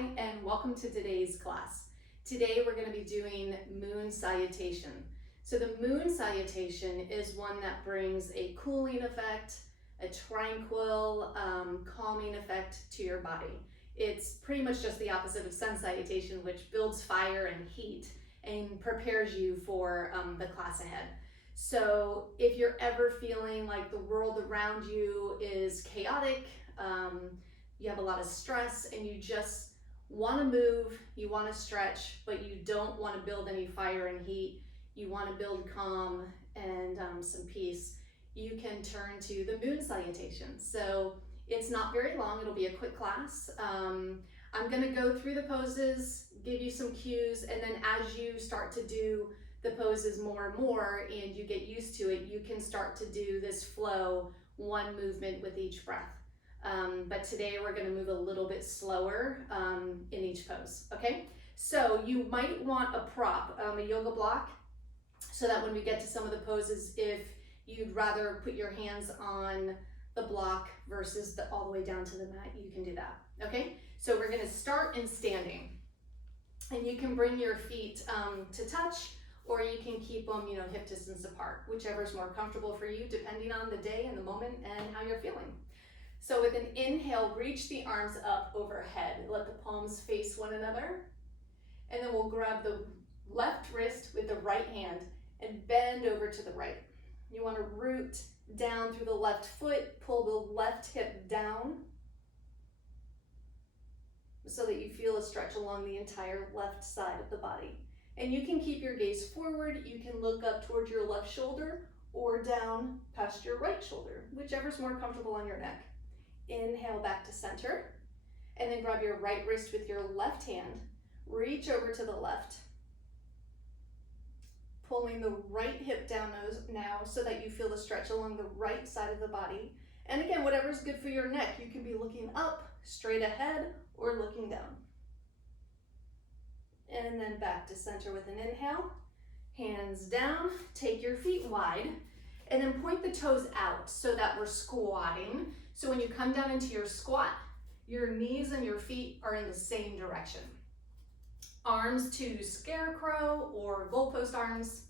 Hi, and welcome to today's class. Today we're going to be doing Moon Salutation. So the Moon Salutation is one that brings a cooling effect, a tranquil, calming effect to your body. It's pretty much just the opposite of Sun Salutation, which builds fire and heat and prepares you for the class ahead. So if you're ever feeling like the world around you is chaotic, you have a lot of stress and you just want to move, you want to stretch, but you don't want to build any fire and heat, you want to build calm and some peace, you can turn to the Moon Salutation. So it's not very long, it'll be a quick class. I'm going to go through the poses, give you some cues, and then as you start to do the poses more and more and you get used to it, you can start to do this flow, one movement with each breath. But today we're going to move a little bit slower in each pose, okay? So you might want a prop, a yoga block, so that when we get to some of the poses, if you'd rather put your hands on the block versus all the way down to the mat, you can do that, okay? So we're going to start in standing. And you can bring your feet to touch, or you can keep them, hip distance apart, whichever is more comfortable for you, depending on the day and the moment and how you're feeling. So with an inhale, reach the arms up overhead. Let the palms face one another. And then we'll grab the left wrist with the right hand and bend over to the right. You want to root down through the left foot, pull the left hip down so that you feel a stretch along the entire left side of the body. And you can keep your gaze forward. You can look up towards your left shoulder or down past your right shoulder, whichever's more comfortable on your neck. Inhale back to center, and then grab your right wrist with your left hand, reach over to the left, pulling the right hip down now so that you feel the stretch along the right side of the body. And again, whatever's good for your neck, you can be looking up, straight ahead, or looking down. And then back to center with an inhale, hands down, take your feet wide, and then point the toes out so that we're squatting. So when you come down into your squat, your knees and your feet are in the same direction. Arms to scarecrow or goalpost arms.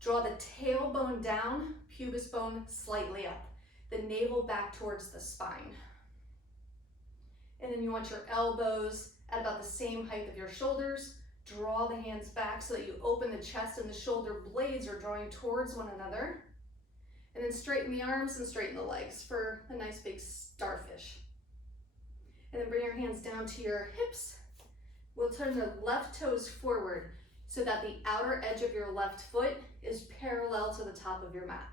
Draw the tailbone down, pubis bone slightly up. The navel back towards the spine. And then you want your elbows at about the same height of your shoulders. Draw the hands back so that you open the chest and the shoulder blades are drawing towards one another. And then straighten the arms and straighten the legs for a nice big starfish. And then bring your hands down to your hips. We'll turn the left toes forward so that the outer edge of your left foot is parallel to the top of your mat.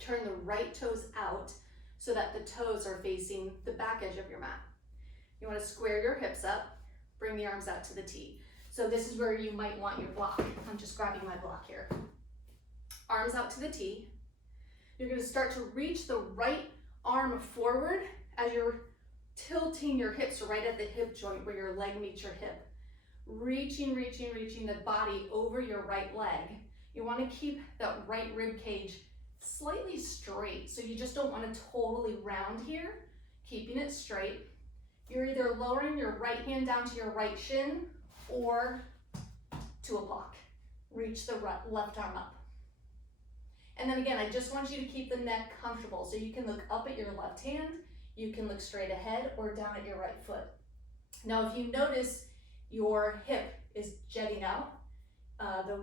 Turn the right toes out so that the toes are facing the back edge of your mat. You want to square your hips up, bring the arms out to the T. So this is where you might want your block. I'm just grabbing my block here. Arms out to the T. You're going to start to reach the right arm forward as you're tilting your hips right at the hip joint where your leg meets your hip. Reaching the body over your right leg. You want to keep that right rib cage slightly straight, so you just don't want to totally round here. Keeping it straight. You're either lowering your right hand down to your right shin or to a block. Reach the left arm up. And then again, I just want you to keep the neck comfortable. So you can look up at your left hand, you can look straight ahead or down at your right foot. Now, if you notice your hip is jetting out, the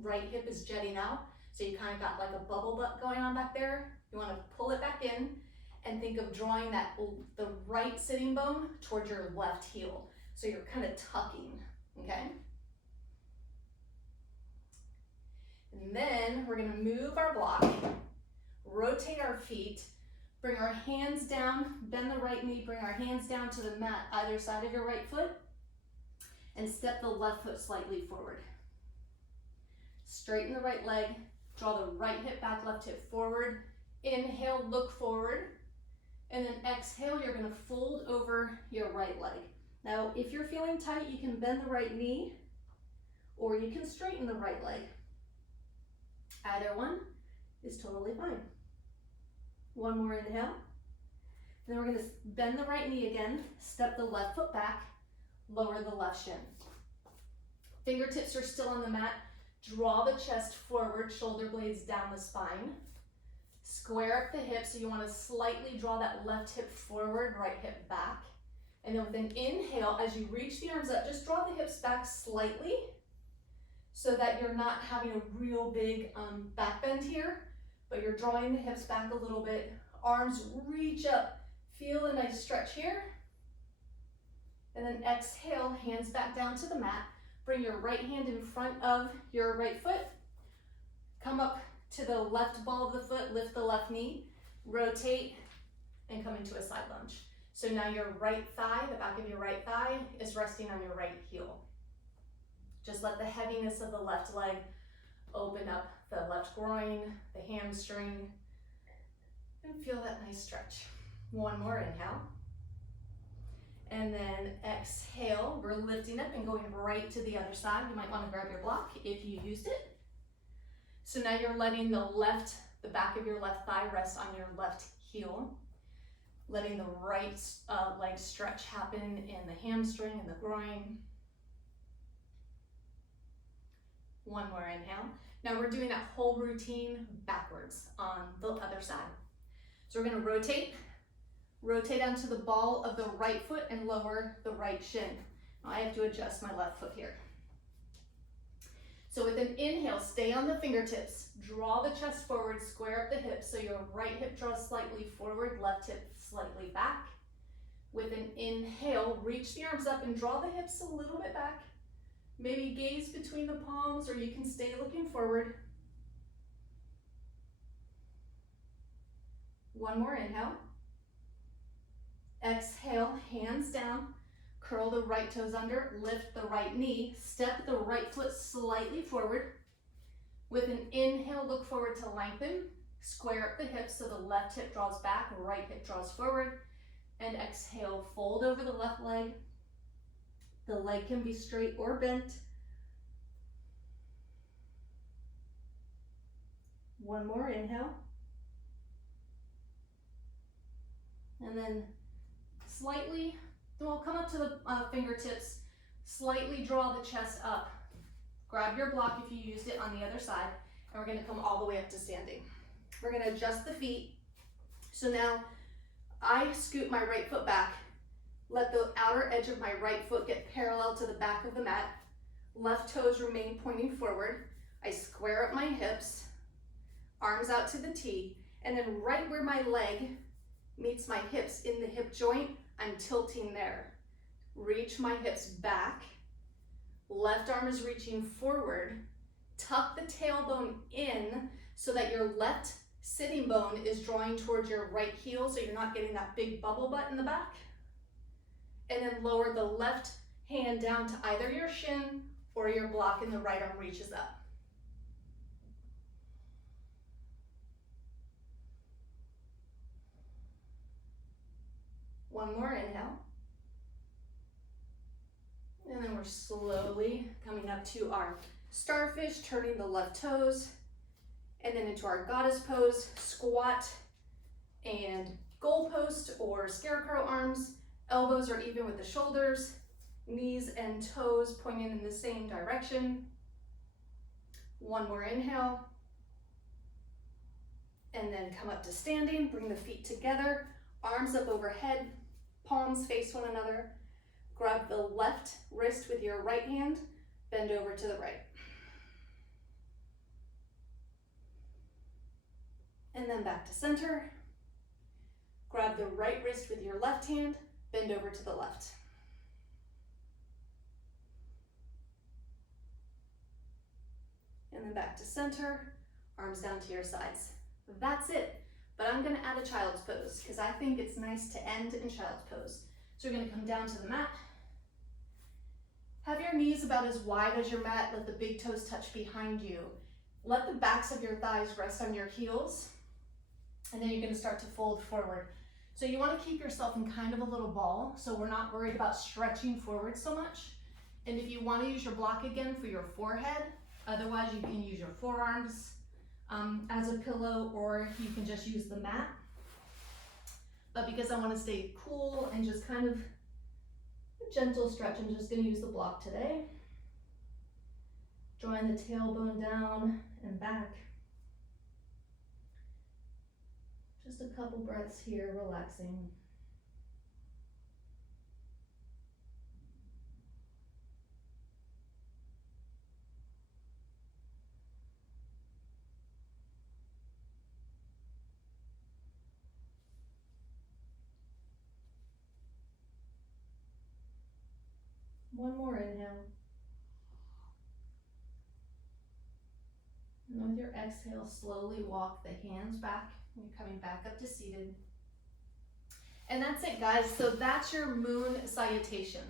right hip is jetting out, so you kind of got like a bubble butt going on back there, you want to pull it back in and think of drawing the right sitting bone towards your left heel. So you're kind of tucking, okay? And then we're going to move our block, rotate our feet, bring our hands down, bend the right knee, bring our hands down to the mat either side of your right foot, and step the left foot slightly forward. Straighten the right leg, draw the right hip back, left hip forward. Inhale, look forward, and then exhale, you're going to fold over your right leg. Now, if you're feeling tight, you can bend the right knee, or you can straighten the right leg. Either one is totally fine. One more inhale. Then we're going to bend the right knee again, step the left foot back, lower the left shin. Fingertips are still on the mat. Draw the chest forward, shoulder blades down the spine. Square up the hips, so you want to slightly draw that left hip forward, right hip back. And then with an inhale, as you reach the arms up, just draw the hips back slightly so that you're not having a real big back bend here, but you're drawing the hips back a little bit. Arms reach up, feel a nice stretch here. And then exhale, hands back down to the mat. Bring your right hand in front of your right foot. Come up to the left ball of the foot, lift the left knee, rotate, and come into a side lunge. So now your right thigh, the back of your right thigh, is resting on your right heel. Just let the heaviness of the left leg open up the left groin, the hamstring, and feel that nice stretch. One more inhale. And then exhale, we're lifting up and going right to the other side. You might want to grab your block if you used it. So now you're letting the back of your left thigh rest on your left heel. Letting the right leg stretch happen in the hamstring and the groin. One more inhale. Now we're doing that whole routine backwards on the other side. So we're going to rotate onto the ball of the right foot and lower the right shin. Now I have to adjust my left foot here. So with an inhale, stay on the fingertips, draw the chest forward, square up the hips, so your right hip draws slightly forward, left hip slightly back. With an inhale, reach the arms up and draw the hips a little bit back. Maybe gaze between the palms, or you can stay looking forward. One more inhale. Exhale, hands down. Curl the right toes under, lift the right knee, step the right foot slightly forward. With an inhale, look forward to lengthen. Square up the hips so the left hip draws back, right hip draws forward. And exhale, fold over the left leg. The leg can be straight or bent. One more inhale. And then slightly, we'll come up to the fingertips, slightly draw the chest up. Grab your block if you used it on the other side, and we're gonna come all the way up to standing. We're gonna adjust the feet. So now I scoot my right foot back, let the outer edge of my right foot get parallel to the back of the mat. Left toes remain pointing forward. I square up my hips, arms out to the T, and then right where my leg meets my hips in the hip joint, I'm tilting there. Reach my hips back. Left arm is reaching forward. Tuck the tailbone in so that your left sitting bone is drawing towards your right heel so you're not getting that big bubble butt in the back. And then lower the left hand down to either your shin or your block, and the right arm reaches up. One more inhale. And then we're slowly coming up to our starfish, turning the left toes, and then into our goddess pose, squat and goalpost or scarecrow arms. Elbows are even with the shoulders, knees and toes pointing in the same direction. One more inhale. And then come up to standing, bring the feet together, arms up overhead, palms face one another. Grab the left wrist with your right hand, bend over to the right. And then back to center. Grab the right wrist with your left hand, bend over to the left. And then back to center, arms down to your sides. That's it. But I'm gonna add a child's pose because I think it's nice to end in child's pose. So you're gonna come down to the mat. Have your knees about as wide as your mat. Let the big toes touch behind you. Let the backs of your thighs rest on your heels. And then you're gonna start to fold forward. So you wanna keep yourself in kind of a little ball so we're not worried about stretching forward so much. And if you wanna use your block again for your forehead, otherwise you can use your forearms as a pillow, or you can just use the mat. But because I wanna stay cool and just kind of Gentle stretch. I'm just going to use the block today. Drawing the tailbone down and back. Just a couple breaths here, relaxing. One more inhale. And with your exhale, slowly walk the hands back. You're coming back up to seated. And that's it, guys. So that's your moon salutation.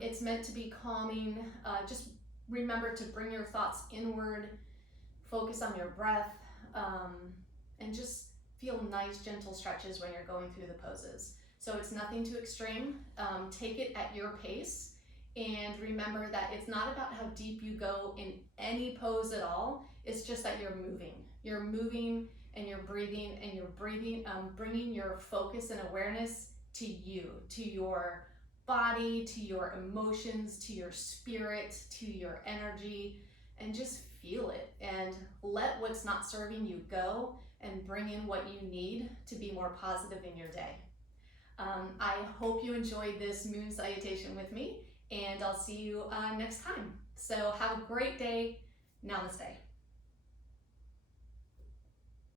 It's meant to be calming. Just remember to bring your thoughts inward, focus on your breath, and just feel nice, gentle stretches when you're going through the poses. So it's nothing too extreme. Take it at your pace. And remember that it's not about how deep you go in any pose at all. It's just that you're moving. You're moving and you're breathing, and you're bringing your focus and awareness to you, to your body, to your emotions, to your spirit, to your energy, and just feel it and let what's not serving you go and bring in what you need to be more positive in your day. I hope you enjoyed this moon salutation with me, and I'll see you next time. So have a great day. Namaste.